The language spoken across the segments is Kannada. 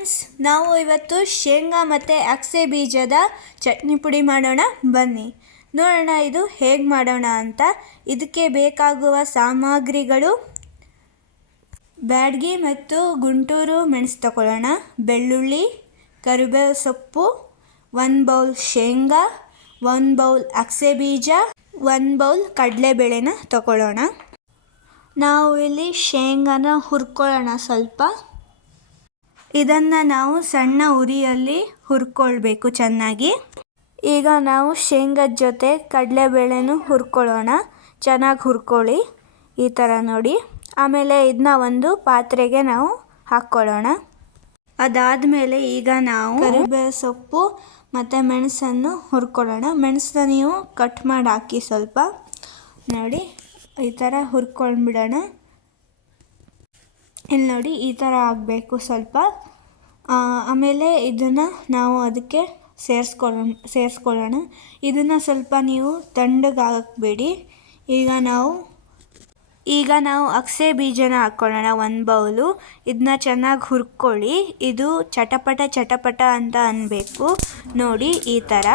ಫ್ರೆಂಡ್ಸ್, ನಾವು ಇವತ್ತು ಶೇಂಗಾ ಮತ್ತು ಅಕ್ಸೆ ಬೀಜದ ಚಟ್ನಿ ಪುಡಿ ಮಾಡೋಣ. ಬನ್ನಿ. ನೋಡೋಣ ಇದು ಹೇಗೆ ಮಾಡೋಣ ಅಂತ. ಇದಕ್ಕೆ ಬೇಕಾಗುವ ಸಾಮಗ್ರಿಗಳು ಬ್ಯಾಡ್ಗಿ ಮತ್ತು ಗುಂಟೂರು ಮೆಣಸು ತಗೊಳ್ಳೋಣ ಬೆಳ್ಳುಳ್ಳಿ, ಕರಿಬೇವು ಸೊಪ್ಪು, ಒಂದು ಬೌಲ್ ಶೇಂಗಾ, ಒಂದು ಬೌಲ್ ಅಕ್ಸೆ ಬೀಜ, ಒಂದು ಬೌಲ್ ಕಡಲೆಬೇಳೆನ ತಗೊಳ್ಳೋಣ ನಾವು ಇಲ್ಲಿ ಶೇಂಗಾನ ಹುರ್ಕೊಳ್ಳೋಣ ಸ್ವಲ್ಪ. ಇದನ್ನು ನಾವು ಸಣ್ಣ ಉರಿಯಲ್ಲಿ ಹುರ್ಕೊಳ್ಬೇಕು ಚೆನ್ನಾಗಿ. ಈಗ ನಾವು ಶೇಂಗದ ಜೊತೆ ಕಡಲೆಬೇಳೆನು ಹುರ್ಕೊಳ್ಳೋಣ. ಚೆನ್ನಾಗಿ ಹುರ್ಕೊಳ್ಳಿ. ಈ ಥರ ನೋಡಿ. ಆಮೇಲೆ ಇದನ್ನ ಒಂದು ಪಾತ್ರೆಗೆ ನಾವು ಹಾಕ್ಕೊಳ್ಳೋಣ. ಅದಾದಮೇಲೆ ಈಗ ನಾವು ಕರಿಬೇವು ಸೊಪ್ಪು ಮತ್ತು ಮೆಣಸನ್ನು ಹುರ್ಕೊಳ್ಳೋಣ. ಮೆಣಸನ್ನ ನೀವು ಕಟ್ ಮಾಡಿ ಹಾಕಿ ಸ್ವಲ್ಪ. ನೋಡಿ, ಈ ಥರ ಹುರ್ಕೊಂಡ್ಬಿಡೋಣ ಇಲ್ಲಿ ನೋಡಿ ಈ ಥರ ಆಗಬೇಕು ಸ್ವಲ್ಪ. ಆಮೇಲೆ ಇದನ್ನು ನಾವು ಅದಕ್ಕೆ ಸೇರಿಸ್ಕೊಳ್ಳೋಣ ಸೇರಿಸ್ಕೊಳ್ಳೋಣ. ಇದನ್ನು ಸ್ವಲ್ಪ ನೀವು ತಣ್ಣಗೆ ಹಾಕಬೇಡಿ ಈಗ ನಾವು ಈಗ ನಾವು ಅಗಸೆ ಬೀಜನ ಹಾಕ್ಕೊಳ್ಳೋಣ ಒಂದು ಬೌಲು. ಇದನ್ನ ಚೆನ್ನಾಗಿ ಹುರ್ಕೊಳ್ಳಿ. ಇದು ಚಟಪಟ ಚಟಪಟ ಅಂತ ಅನ್ನಬೇಕು ನೋಡಿ ಈ ಥರ.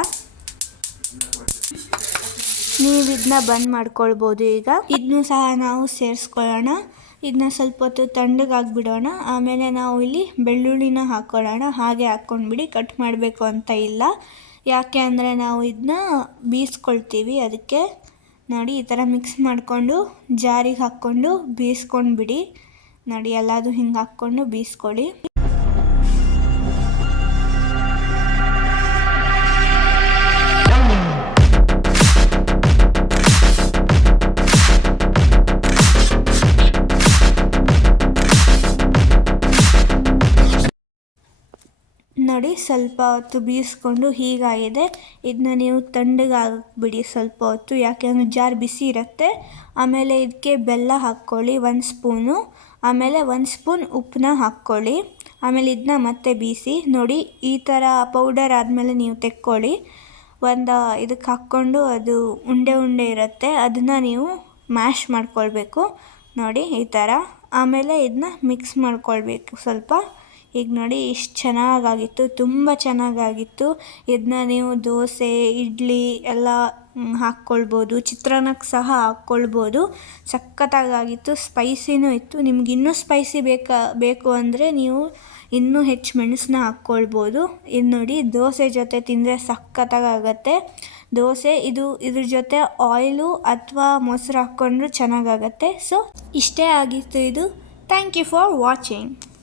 ನೀವು ಇದನ್ನ ಬಂದ್ ಮಾಡ್ಕೊಳ್ಬೋದು ಈಗ. ಇದನ್ನ ಸಹ ನಾವು ಸೇರಿಸ್ಕೊಳ್ಳೋಣ. ಇದನ್ನ ಸ್ವಲ್ಪ ಹೊತ್ತು ತಣ್ಣಗಾಗ್ಬಿಡೋಣ ಆಮೇಲೆ ನಾವು ಇಲ್ಲಿ ಬೆಳ್ಳುಳ್ಳಿನ ಹಾಕ್ಕೊಳ್ಳೋಣ ಹಾಗೆ ಹಾಕ್ಕೊಂಡ್ಬಿಡಿ ಕಟ್ ಮಾಡಬೇಕು ಅಂತ ಇಲ್ಲ. ಯಾಕೆ ಅಂದರೆ ನಾವು ಇದನ್ನ ಬೀಸ್ಕೊಳ್ತೀವಿ. ಅದಕ್ಕೆ ನೋಡಿ ಈ ಥರ ಮಿಕ್ಸ್ ಮಾಡಿಕೊಂಡು ಜಾರಿಗೆ ಹಾಕ್ಕೊಂಡು ಬೀಸ್ಕೊಂಡ್ಬಿಡಿ. ನೋಡಿ ಎಲ್ಲದು ಹಿಂಗೆ ಹಾಕ್ಕೊಂಡು ಬೀಸ್ಕೊಳ್ಳಿ. ನೋಡಿ ಸ್ವಲ್ಪ ಹೊತ್ತು ಬೀಸ್ಕೊಂಡು ಹೀಗಾಗಿದೆ. ಇದನ್ನ ನೀವು ತಣ್ಣಗಾಗ್ಬಿಡಿ ಬಿಡಿ ಸ್ವಲ್ಪ ಹೊತ್ತು ಯಾಕೆಂದರೆ ಜಾರ್ ಬಿಸಿ ಇರುತ್ತೆ. ಆಮೇಲೆ ಇದಕ್ಕೆ ಬೆಲ್ಲ ಹಾಕ್ಕೊಳ್ಳಿ ಒಂದು ಸ್ಪೂನು. ಆಮೇಲೆ ಒಂದು ಸ್ಪೂನ್ ಉಪ್ಪನ್ನ ಹಾಕ್ಕೊಳ್ಳಿ. ಆಮೇಲೆ ಇದನ್ನ ಮತ್ತೆ ಬೀಸಿ, ನೋಡಿ ಈ ಥರ ಪೌಡರ್ ಆದಮೇಲೆ ನೀವು ತೆಕ್ಕೊಳ್ಳಿ. ಒಂದು ಇದಕ್ಕೆ ಹಾಕ್ಕೊಂಡು ಅದು ಉಂಡೆ ಉಂಡೆ ಇರುತ್ತೆ ಅದನ್ನು ನೀವು ಮ್ಯಾಶ್ ಮಾಡ್ಕೊಳ್ಬೇಕು. ನೋಡಿ ಈ ಥರ ಆಮೇಲೆ ಇದನ್ನ ಮಿಕ್ಸ್ ಮಾಡ್ಕೊಳ್ಬೇಕು ಸ್ವಲ್ಪ. ಈಗ ನೋಡಿ ಇಷ್ಟು ಚೆನ್ನಾಗಾಗಿತ್ತು, ತುಂಬ ಚೆನ್ನಾಗಾಗಿತ್ತು. ಇದನ್ನ ನೀವು ದೋಸೆ, ಇಡ್ಲಿ ಎಲ್ಲ ಹಾಕ್ಕೊಳ್ಬೋದು ಚಿತ್ರಾನ್ನಕ್ಕೆ ಸಹ ಹಾಕ್ಕೊಳ್ಬೋದು. ಸಖತ್ತಾಗಾಗಿತ್ತು, ಸ್ಪೈಸಿನೂ ಇತ್ತು. ನಿಮ್ಗೆ ಇನ್ನೂ ಸ್ಪೈಸಿ ಬೇಕಾ, ಬೇಕು ಅಂದರೆ ನೀವು ಇನ್ನೂ ಹೆಚ್ಚು ಮೆಣಸನ್ನ ಹಾಕ್ಕೊಳ್ಬೋದು. ಇದು ನೋಡಿ, ದೋಸೆ ಜೊತೆ ತಿಂದರೆ ಸಖತ್ತಾಗತ್ತೆ. ದೋಸೆ, ಇದು, ಇದ್ರ ಜೊತೆ ಆಯಿಲು ಅಥವಾ ಮೊಸರು ಹಾಕ್ಕೊಂಡ್ರೂ ಚೆನ್ನಾಗಾಗತ್ತೆ. ಸೊ, ಇಷ್ಟೇ ಆಗಿತ್ತು ಇದು. Thank you for watching.